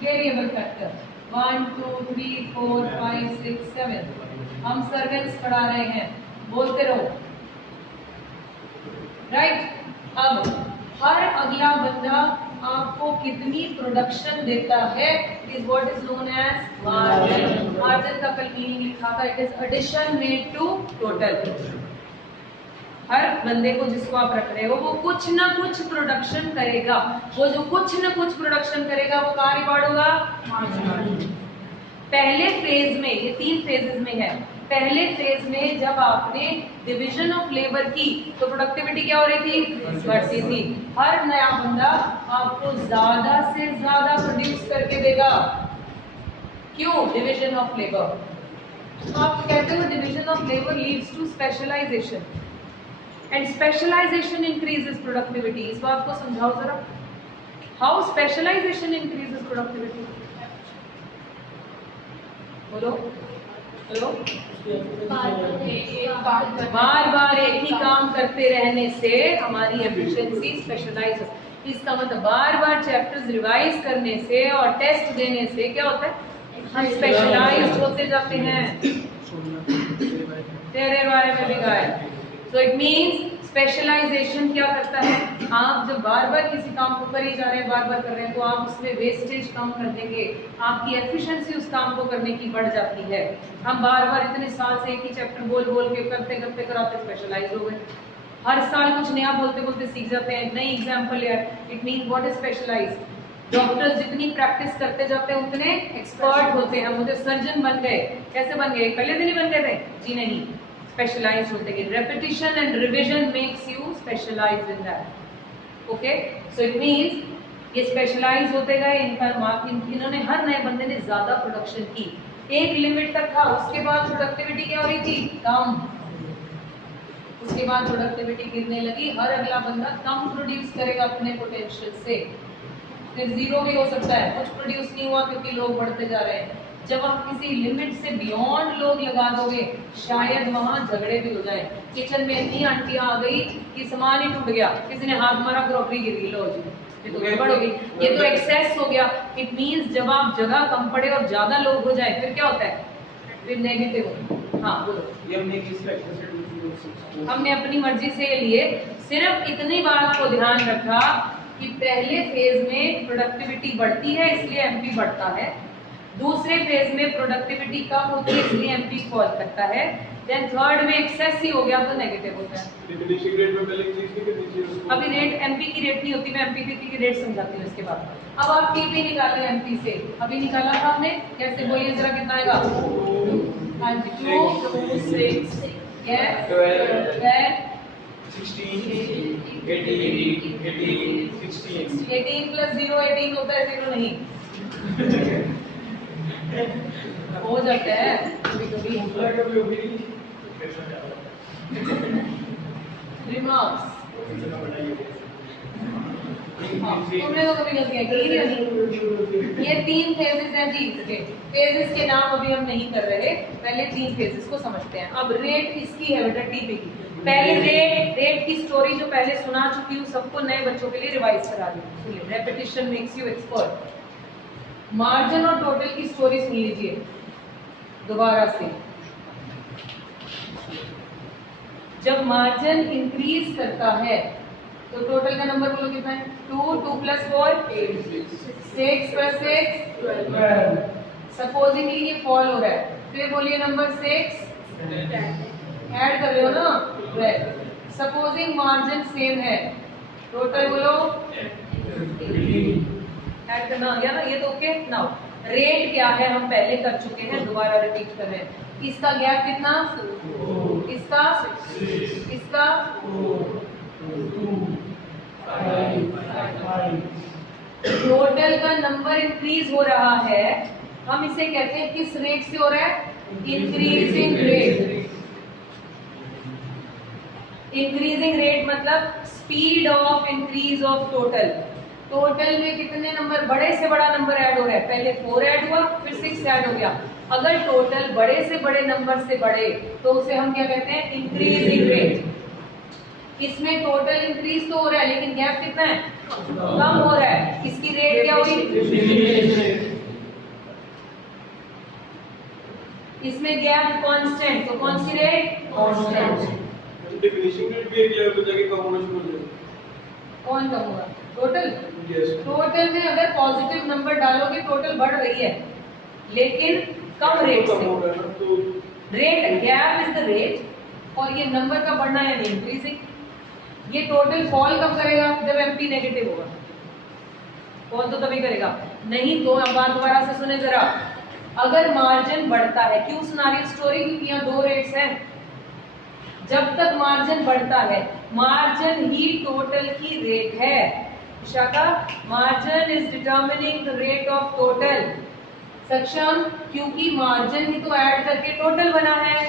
variable factor. 1, 2, 3, 4, 5, 6, 7. हम सर्वेंट्स पढ़ा रहे हैं, बोलते रहो। राइट। अब हर अगला बंदा आपको कितनी प्रोडक्शन देता है is what is known as margin. Margin का कल मीनिंग लिखा था, it is addition made to total. हर बंदे को जिसको आप रख रहे हो वो कुछ ना कुछ प्रोडक्शन करेगा, वो जो कुछ ना कुछ प्रोडक्शन करेगा वो कहाँ रिकॉर्ड होगा, मार्जिन। पहले फेज में, ये 3 फेजेस में है, पहले फेज में जब आपने डिवीजन ऑफ लेबर की तो प्रोडक्टिविटी क्या हो रही थी, बढ़ती थी। हर नया बंदा आपको ज्यादा से ज्यादा प्रोड्यूस करके देगा, क्यों, डिवीजन ऑफ लेबर। आप कहते हो division of labour leads to specialisation and specialisation increases productivity. इस बात को समझाओ जरा, हाउ स्पेशलाइजेशन इंक्रीजेस प्रोडक्टिविटी, बोलो हेलो। बार बार एक ही काम करते रहने से हमारी एफिशिएंसी स्पेशलाइज हो। इसका मतलब बार बार चैप्टर्स रिवाइज करने से और टेस्ट देने से क्या होता है, हम स्पेशलाइज होते जाते हैं। तेरे बारे में भी गाय। सो इट मीन्स स्पेशलाइजेशन क्या करता है, आप जब बार बार किसी काम को कर ही जा रहे हैं, बार बार कर रहे हैं, तो आप उसमें वेस्टेज कम कर देंगे, आपकी एफिशिएंसी उस काम को करने की बढ़ जाती है। हम बार बार इतने साल से एक ही चैप्टर बोल बोल के करते करते कराते स्पेशलाइज हो गए, हर साल कुछ नया बोलते बोलते सीख जाते हैं, नई एग्जाम्पल यार। It mean what is specialise. Doctors जितनी प्रैक्टिस करते जाते हैं उतने एक्सपर्ट होते हैं। मुझे सर्जन बन गए, कैसे बन गए, पहले दिन ही बन गए थे जी, नहीं, स्पेशलाइज होते गए। Repetition and revision makes you specialise in that. Okay, so it means ये स्पेशलाइज होते गए, इन्होंने हर नए बंदे ने ज्यादा प्रोडक्शन की, एक लिमिट तक था, उसके बाद प्रोडक्टिविटी क्या हो रही थी, कम। उसके बाद प्रोडक्टिविटी गिरने लगी, हर अगला बंदा कम प्रोड्यूस करेगा अपने पोटेंशियल से, फिर जीरो भी हो सकता है, कुछ प्रोड्यूस नहीं हुआ क्योंकि लोग बढ़ते जा रहे हैं। जब आप किसी लिमिट से बियॉन्ड लोग लगा दोगे शायद वहां झगड़े भी हो जाए। किचन में इतनी आंटियां आ गई कि सामान ही टूट गया, किसी ने हाथ मारा, क्रॉकरी गिर गई, लो जी, ये तो गड़बड़ हो गई, ये तो एक्सेस हो गया। इट मींस जब आप जगह कम पड़े और ज्यादा लोग हो जाए फिर क्या होता है, फिर नेगेटिव हो। हाँ बोलो। हमने अपनी मर्जी से लिए, सिर्फ इतनी बात को ध्यान रखा कि पहले फेज में प्रोडक्टिविटी बढ़ती है इसलिए एमपी बढ़ता है, दूसरे फेज में प्रोडक्टिविटी कम होती है इसलिए एमपी फॉल करता है, देन थर्ड में एक्सेस ही हो गया तो नेगेटिव होता है। अभी रेट एमपी की रेट नहीं होती, मैं एमपी की रेट समझाती हूँ इसके बाद। अब आप टीपी निकाले एमपी से, अभी निकाला था हमने, कैसे बोलिए जरा, कितना आएगा, हाँ जी, 2 6 12 18 प्लस 0 18 होता है, 0 नहीं हो जाता है कभी कभी। रिमार्क्स तुमने तो कभी गलतियां की नहीं। ये 3 फेजेस हैं जी, इसके फेजेस के नाम अभी हम नहीं कर रहे, पहले 3 फेजेस को समझते हैं। अब रेट इसकी है बेटा, टीपी की। पहले रेट की स्टोरी जो पहले सुना चुकी हूँ सबको, नए बच्चों के लिए रिवाइज करा दी। Repetition makes you expert. Margin और टोटल की स्टोरी सुन लीजिए दोबारा से। जब मार्जिन इंक्रीज करता है तो टोटल का नंबर बोलो कितना है, 2 2 + 4 8 6 + 6 12। सपोजिंगली ये फॉल हो रहा है, फिर बोलिए नंबर 6 ऐड कर रहे हो ना 12। सपोजिंग मार्जिन सेम है, टोटल बोलो ऐड करना आ गया ना, ये तो ओके। नाउ रेट क्या है हम पहले कर चुके हैं, दोबारा रिपीट कर रहे हैं। इसका गैप कितना, इसका इसका टोटल का नंबर इंक्रीज हो रहा है, हम इसे कहते हैं किस रेट से हो रहा है, इंक्रीजिंग रेट। इंक्रीजिंग रेट मतलब speed of increase of total. Total में कितने नंबर, बड़े से बड़ा नंबर ऐड हो रहा है, पहले 4 ऐड हुआ फिर 6 ऐड हो गया। अगर टोटल बड़े से बड़े नंबर से बढ़े तो उसे हम क्या कहते हैं, इंक्रीजिंग रेट। इसमें टोटल इंक्रीज तो हो रहा है लेकिन गैप कितना है, कम हो रहा है, इसकी रेट क्या हुई, इसमें गैप कांस्टेंट, तो कौन सी रेट, कांस्टेंट। डिफिनेशन में भी एक लेवल पे जाके कम होना शुरू हो जाएगा। कौन कम होगा? टोटल? यस। टोटल में अगर पॉजिटिव नंबर डालोगे टोटल बढ़ रही है, लेकिन कम रेट कम से। हो रहा है ना, तो rate gap is the rate, और ये नंबर का बढ़ना है नहीं इंक्रीजिंग। ये टोटल फॉल कब करेगा? जब एमपी नेगेटिव होगा। फॉल तो तभी करेगा, नहीं तो अब बात दोबारा से सुने जरा। अगर मार्जिन बढ़ता है, क्यों सुना रही स्टोरी? क्योंकि यहाँ दो रेट्स हैं। जब तक मार्जिन बढ़ता है, मार्जिन ही टोटल की रेट है। Vishakha, margin is determining the rate of total. सक्षम, क्योंकि मार्जिन ही तो ऐड करके टोटल बना है,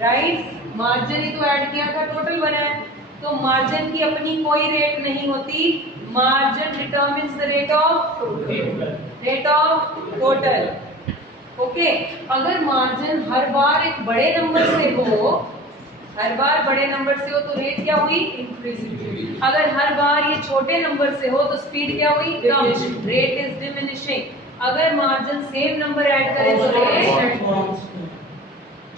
राइट? मार्जिन ही तो ऐड किया था, टोटल बना है। तो मार्जिन की अपनी कोई रेट नहीं होती, margin determines the rate of total. Okay, अगर मार्जिन हर बार एक बड़े नंबर से हो, हर बार बड़े नंबर से हो तो रेट क्या हुई? इंक्रीजिंग। अगर हर बार ये छोटे नंबर से हो तो स्पीड क्या हुई? कम, रेट इज डिमिनिशिंग। अगर मार्जिन सेम नंबर ऐड करें तो रेट,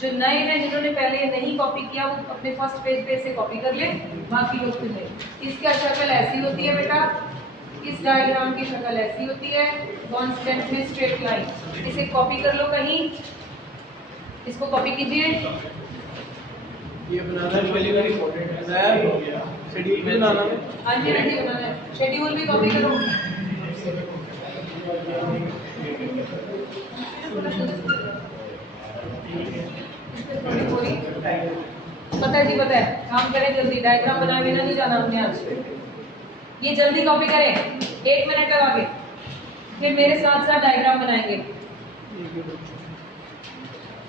जो नए हैं जिन्होंने पहले नहीं कॉपी किया वो अपने फर्स्ट पेज पे से कॉपी कर ले, बाकी लोग फिर ले। इसका शक्ल ऐसी होती है बेटा, इस डायग्राम की शक्ल ऐसी होती है, कांस्टेंट में स्ट्रेट लाइन। इसे कॉपी कर लो कहीं, इसको कॉपी कीजिए। ये बनाना है, पहली बार इम्पोर्टेंट है, शेड्यूल भी बनाना है। हाँ जी रेडी बनाना है, शेड्यूल भी कॉपी करो। पता है जी, पता है, काम करें जल्दी, डायग्राम बनाए बिना नहीं जाना हमने आज। ये जल्दी कॉपी करें, 1 मिनट लगा के, फिर मेरे साथ साथ डायग्राम बनाएंगे।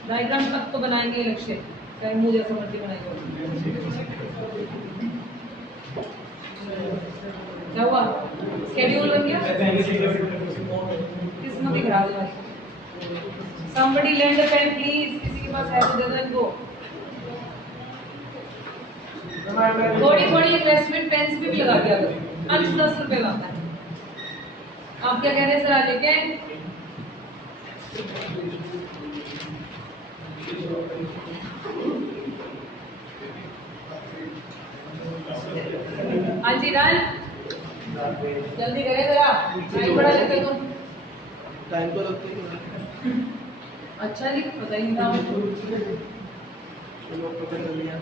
डायग्राम तक तो बनाएंगे लक्ष्य, चाहे मुंह जैसा मर्जी बनाएंगे। क्या हुआ? शेड्यूल बन गया? किस्मत ही खराब है। Somebody lend a pen please, किसी के पास है तो दे दो इनको। थोड़ी थोड़ी इन्वेस्टमेंट पेन्स भी लगा दिया करो, 5-10 रुपए का आता है। आप क्या कह रहे हैं सर? आगे के हाँ जी रन, जल्दी करें जरा, टाइम बड़ा लगता है तुम। टाइम तो लगता ही है। अच्छा जी, पता ही नहीं था मुझे। चलो पता कर लिया।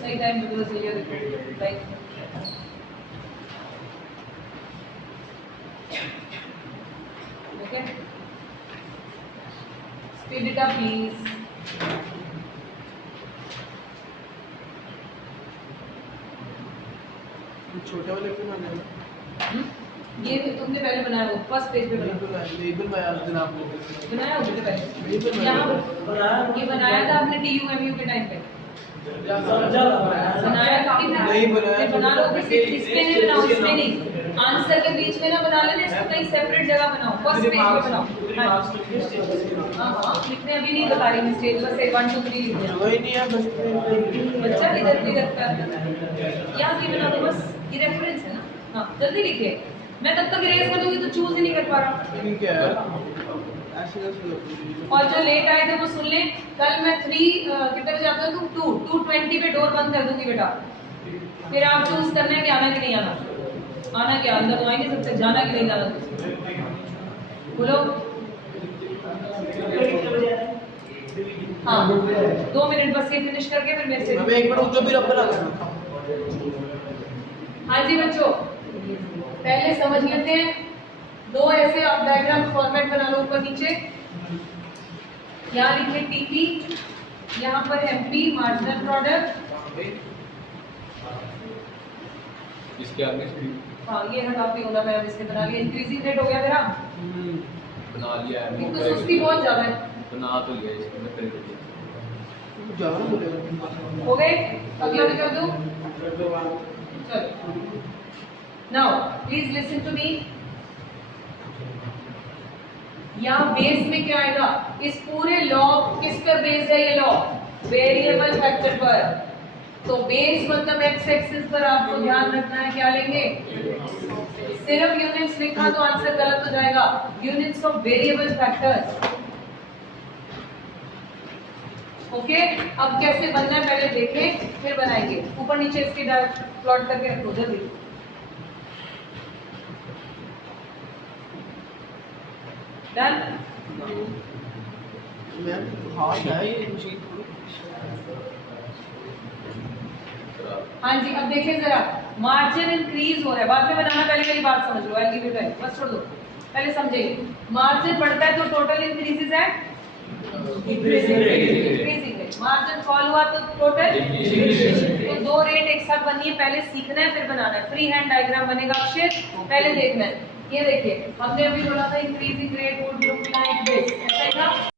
सही टाइम पे तो सही है, देखो right. Okay, speed it up please. छोटे वाले पे बनाना है। ये भी तुमने पहले बनाया, वो फर्स्ट पेज पे बनाया। लेबल बनाया उस दिन आपने। बनाया उसके पहले यहाँ ये बनाया था आपने TUMU के टाइम पे, बनाया था कि नहीं बनाया। बना लो, इसमें नहीं बनाओ, इसमें नहीं, आंसर के बीच में ना बना लेना, इसको कहीं सेपरेट जगह बनाओ, फर्स्ट पेज पे बनाओ। हाँ हाँ, लिखने अभी नहीं बता रही मैं, स्टेज बस 1 2 3 लिख दिया। वही नहीं है बस। बच्चा किधर भी लगता है, यहाँ की बना दो बस, ये रेफरेंस है ना। हाँ जल्दी लिखिए, मैं तब तक इरेज कर दूंगी तो चूज ही नहीं कर पा रहा। ठीक है, ऐसे कैसे लगती और जो लेट आए थे वो सुन ले, कल मैं 3 कितने बजे आता हूँ? 2:20 पे डोर बंद कर दूंगी बेटा, फिर आप चूज करना है कि आना कि नहीं आना। आना क्या, अंदर तो आ नहीं सकते, जाना कि नहीं जाना, बोलो। हाँ 2 मिनट बस, ये फिनिश करके फिर मेरे से। हमें एक मिनट जो भी रबर आ गया। हाँ जी बच्चों, पहले समझ लेते हैं। 2 ऐसे आप डायग्राम फॉर्मेट बना लो, ऊपर नीचे। यहाँ लिखे TP, यहाँ पर MP मार्जिनल प्रोडक्ट। इसके आगे स्पीड हाँ ये हटाती हूँ ना मैं, इससे बना लिया। इंक्रीजिंग रेट हो गया मेरा, बना लिया है। एक तो सुस्ती बहुत ज्यादा है। बना तो लिया इसको मैं कर दिया। ज़्यादा बोलेगा। हो गए? अगला भी कर दूँ? चलो, now please listen to me. यहाँ बेस में क्या आएगा? इस पूरे लॉ किस पर बेस है? ये लॉ वेरिएबल फैक्टर पर। तो बेस मतलब एक्स एक्सिस पर आपको ध्यान रखना है, क्या लेंगे? सिर्फ यूनिट्स लिखा तो आंसर गलत हो जाएगा। Units of variable factor. Okay, अब कैसे बनना है पहले देखें फिर बनाएंगे। ऊपर नीचे इसके प्लॉट करके रखो जल्दी। डन। मैम हार्ड है ये मशीन थोड़ी। हाँ जी, अब देखिए जरा, मार्जिन इंक्रीज हो रहा है, बाद में बनाना, पहले मेरी बात समझ लो। आई गिव यू टाइम, बस छोड़ दो, पहले समझिए। मार्जिन बढ़ता है तो टोटल इंक्रीजेस है इंक्रीजिंग रेट। मार्जिन फॉल हुआ तो टोटल। तो दो रेट एक साथ बनिए, पहले सीखना है फिर बनाना है। फ्री हैंड डायग्राम बनेगा अक्षय, पहले देखना है। ये देखिए, हमने अभी बोला था increasing rate would look like this, ऐसा ही था।